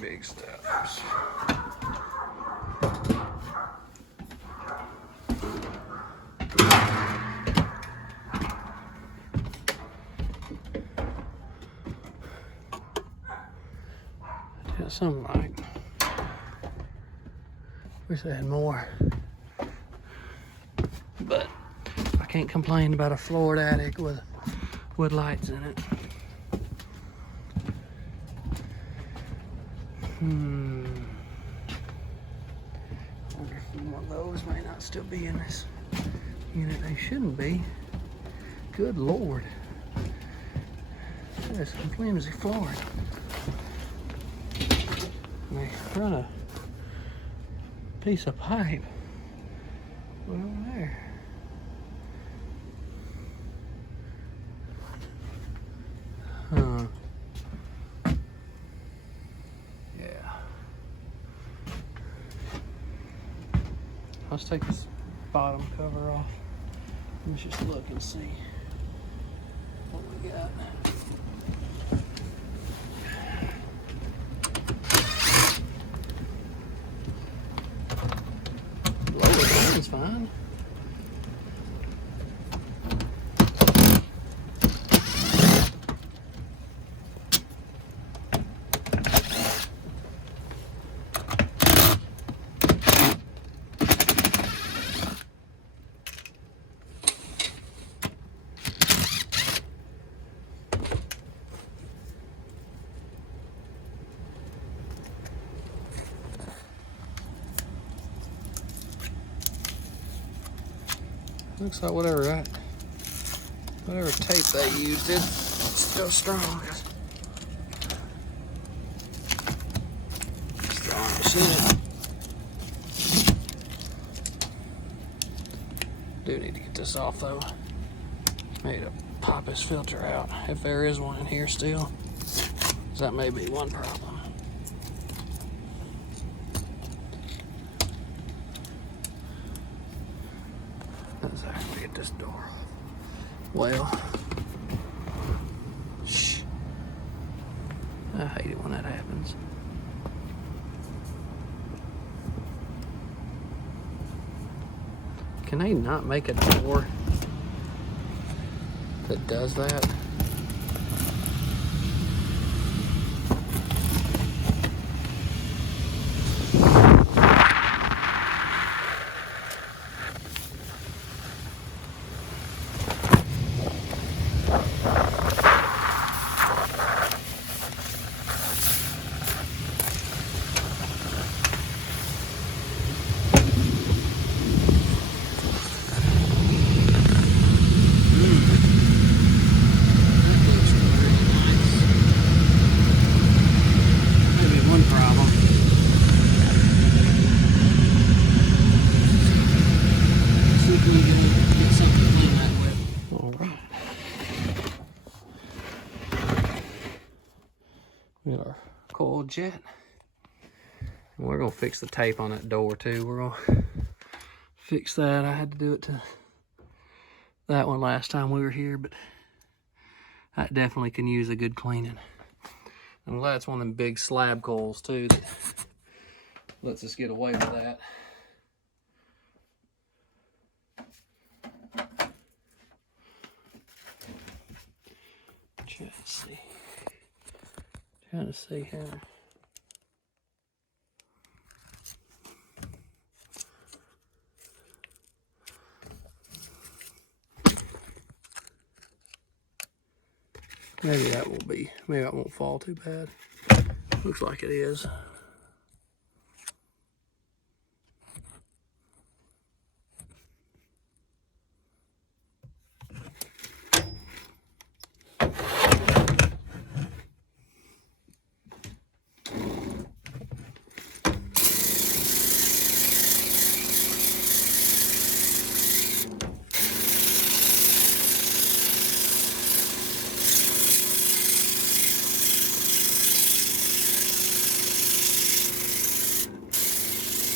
big steps. Got some light. Wish I had more. But I can't complain about a floored attic with lights in it. I wonder if one of those may not still be in this unit. They shouldn't be. Good Lord. There's some flimsy flooring. They run a piece of pipe right over there. Huh. Yeah. Let's take this bottom cover off. Let's just look and see what we got. Lower down's fine. Looks like whatever tape they used is still strong. Strong as shit. Do need to get this off though. Need to pop this filter out if there is one in here still. 'Cause that may be one problem. Let's actually get this door off. Well, shh. I hate it when that happens. Can they not make a door that does that? We got our coil jet. And we're gonna fix the tape on that door too. We're gonna fix that. I had to do it to that one last time we were here, but that definitely can use a good cleaning. I'm glad it's one of them big slab coils too that lets us get away with that. Trying to see here. Maybe that will be, maybe that won't fall too bad. Looks like it is.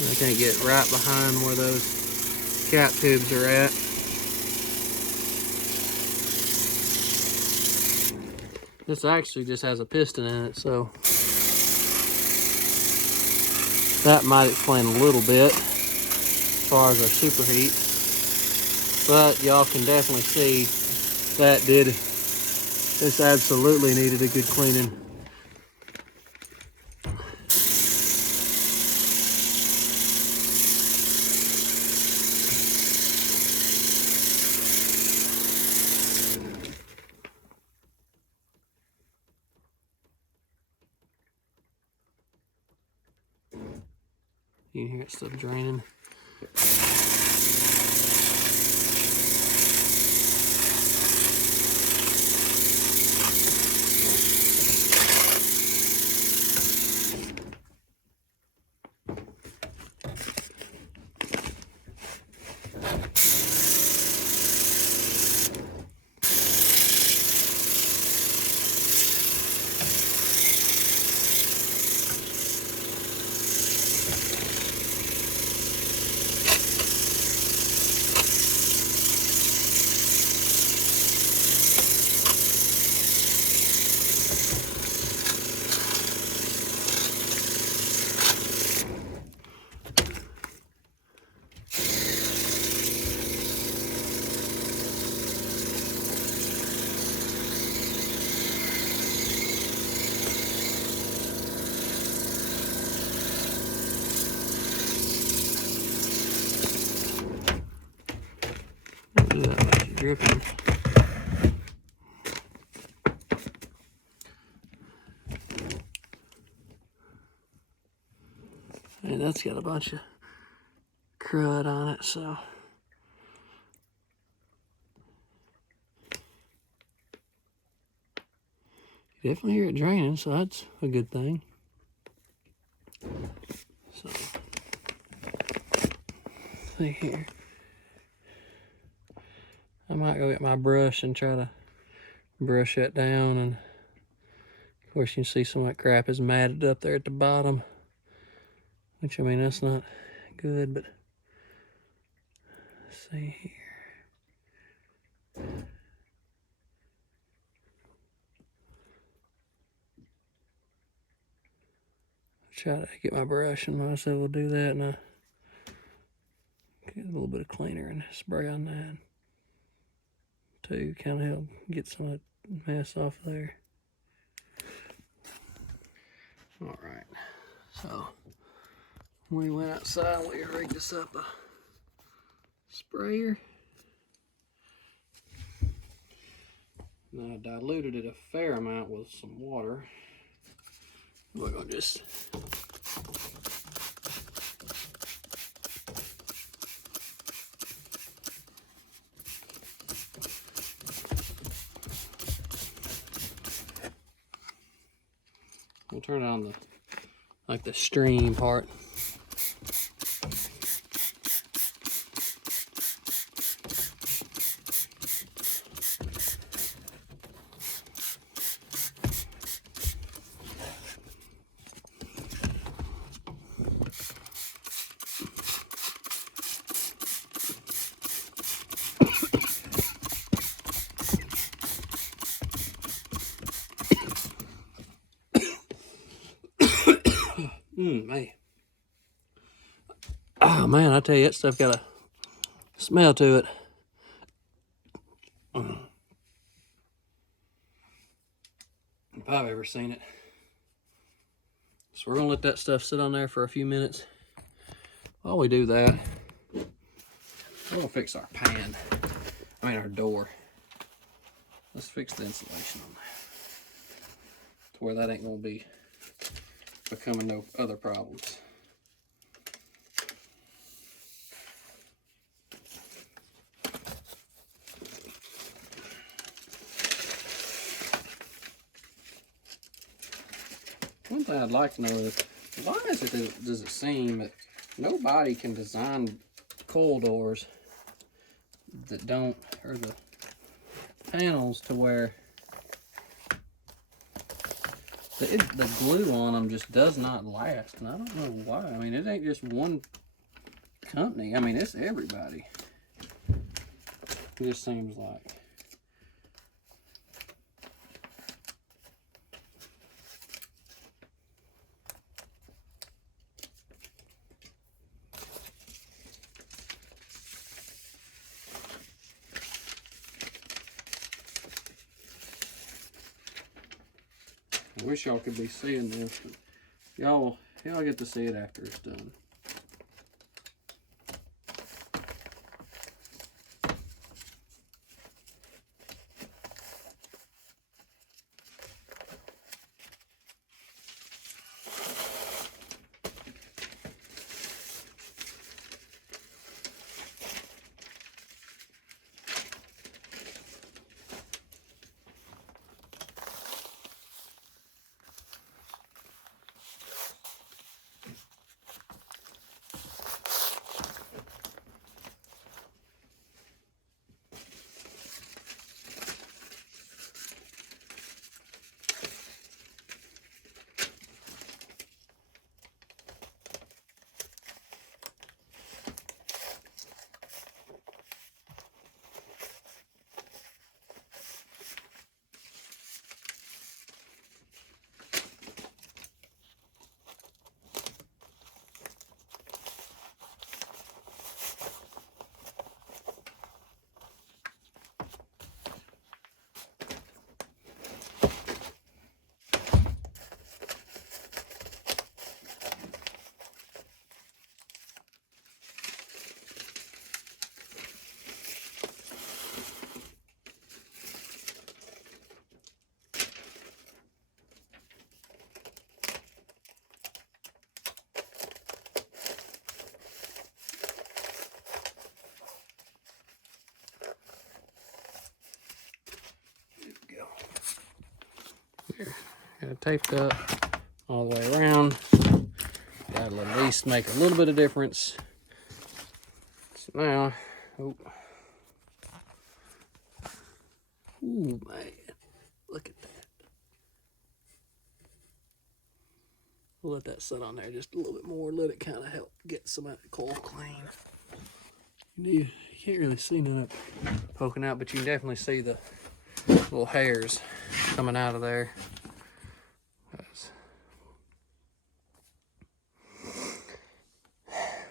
I can't get right behind where those cap tubes are at. This actually just has a piston in it, so That might explain a little bit as far as our superheat. But y'all can definitely see that this absolutely needed a good cleaning. You can hear it still draining. Do that while you're dripping. And that's got a bunch of crud on it, so you definitely hear it draining, so that's a good thing. So, see here. I might go get my brush and try to brush that down, and of course you can see some of that crap is matted up there at the bottom, which I mean that's not good, but let's see here. Try to get my brush, and myself will do that, and I get a little bit of cleaner and spray on that to kind of help get some of that mess off there. All right, so we went outside and we rigged us up a sprayer. Now I diluted it a fair amount with some water. We're gonna just we'll turn it on the stream part. Man. Oh man, I tell you, that stuff got a smell to it. If I've ever seen it. So we're gonna let that stuff sit on there for a few minutes. While we do that, we're gonna fix our pan. I mean our door. Let's fix the insulation on that, to where that ain't gonna be becoming no other problems. One thing I'd like to know is, why does it seem that nobody can design coil doors that don't, or the panels, to where the glue on them just does not last, and I don't know why. I mean, it ain't just one company. I mean, it's everybody. It just seems like. I wish y'all could be seeing this, but y'all get to see it after it's done. Got it taped up all the way around. That'll at least make a little bit of difference. So now, ooh, man, look at that. We'll let that sit on there just a little bit more. Let it kind of help get some of that coil clean. You can't really see none of it poking out, but you can definitely see the little hairs coming out of there.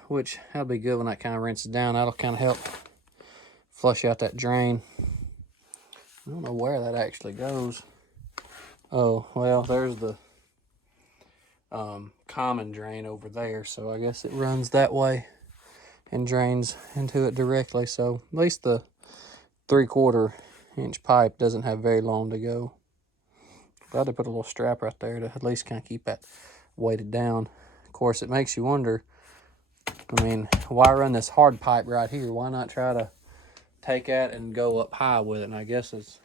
Which, that'll be good when that kind of rinses down. That'll kind of help flush out that drain. I don't know where that actually goes. Oh, well, there's the common drain over there. So I guess it runs that way and drains into it directly. So at least the 3/4 inch pipe doesn't have very long to go. Glad they put a little strap right there to at least kind of keep that weighted down. Of course, it makes you wonder, I mean, why run this hard pipe right here? Why not try to take that and go up high with it? And I guess it's...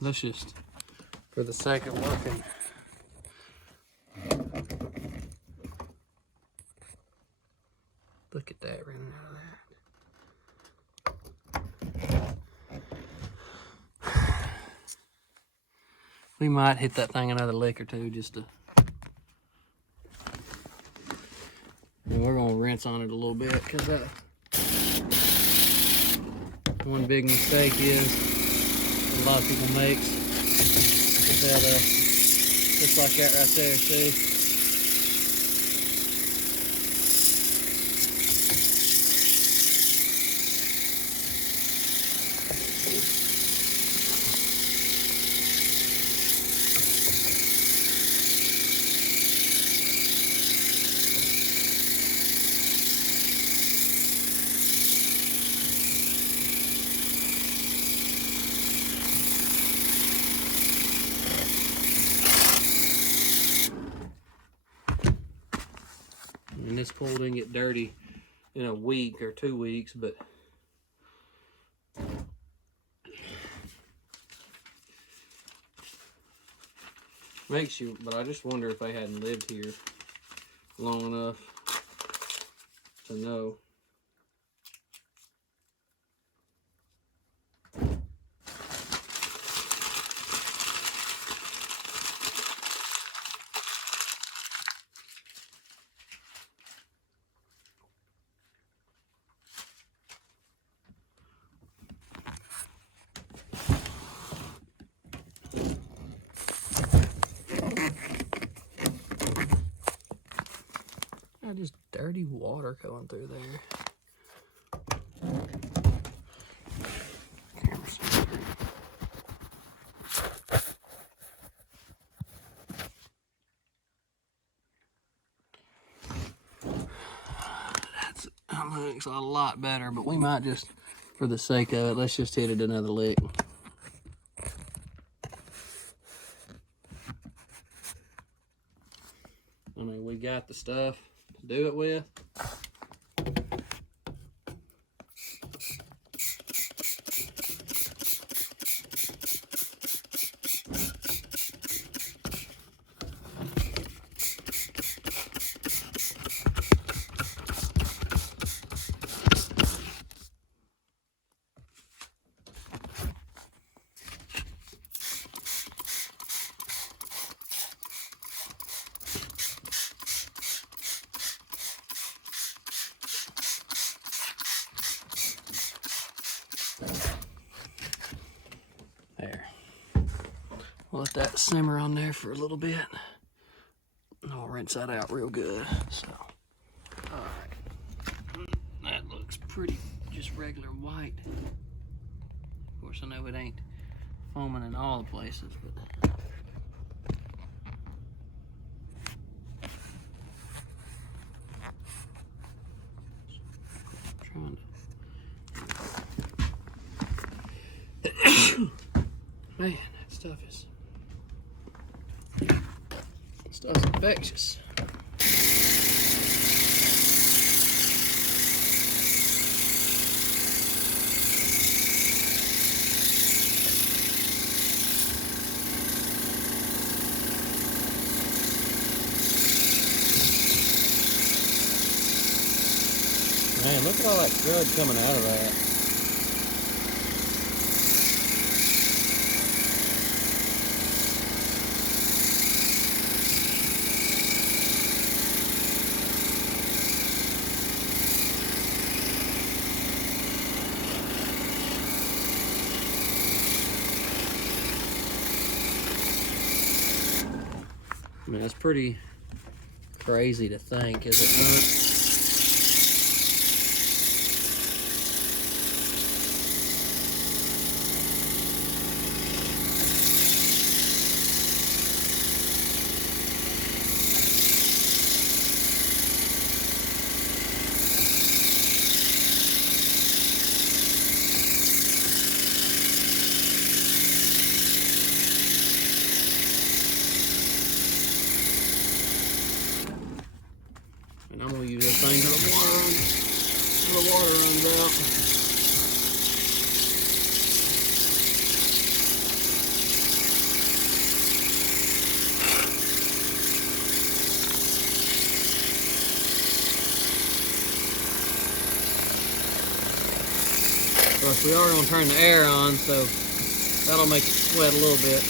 Let's just, for the sake of working, look at that running out of there. We might hit that thing another lick or two just to... And we're gonna rinse on it a little bit, because that one big mistake is a lot of people makes is that just like that right there, see? this pool didn't get dirty in a week or 2 weeks, but makes you, but I just wonder if they hadn't lived here long enough to know. Just dirty water going through there. That looks a lot better, but we might just, for the sake of it, let's just hit it another lick. I mean, we got the stuff to do it with. There. We'll let that simmer on there for a little bit. And I'll rinse that out real good. So, all right. That looks pretty, just regular white. Of course, I know it ain't foaming in all the places, but trying to. Man, that stuff's infectious. Man, look at all that crud coming out of that. I mean, that's pretty crazy to think, is it not? And I'm gonna use this thing till the water runs out. Of course, we are gonna turn the air on, so that'll make it sweat a little bit.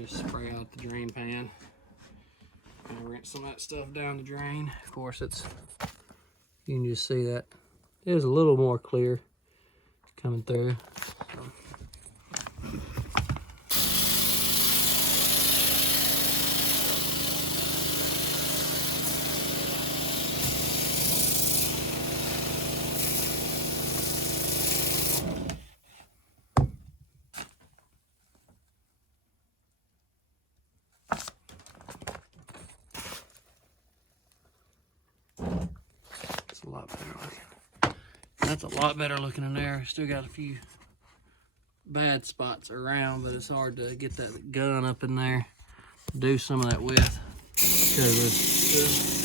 just spray out the drain pan and rinse some of that stuff down the drain. Of course, it's, you can just see that it is a little more clear coming through. So. That's a lot better looking. That's a lot better looking in there. Still got a few bad spots around, but it's hard to get that gun up in there, do some of that with, because it's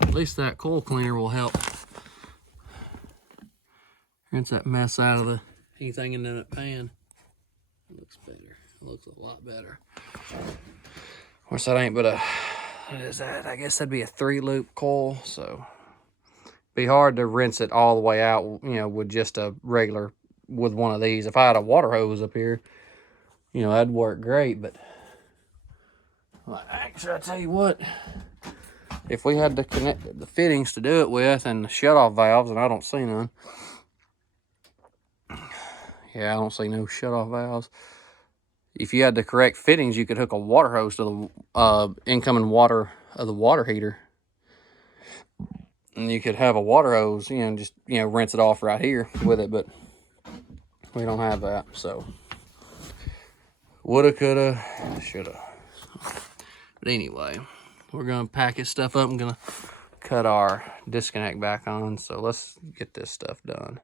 at least that coil cleaner will help rinse that mess out of the anything in that pan. It looks better. It looks a lot better. Of course, that ain't but a, what is that? I guess that'd be a 3-loop coil, so be hard to rinse it all the way out, you know, with just a regular, with one of these. If I had a water hose up here, you know, that'd work great, but well, actually, I tell you what, if we had to connect the fittings to do it with and the shutoff valves, and I don't see none. Yeah, I don't see no shutoff valves. If you had the correct fittings, you could hook a water hose to the incoming water of the water heater. And you could have a water hose, you know, just, you know, rinse it off right here with it, but we don't have that, so. Woulda, coulda, shoulda. But anyway, we're gonna pack this stuff up. I'm gonna cut our disconnect back on, so let's get this stuff done.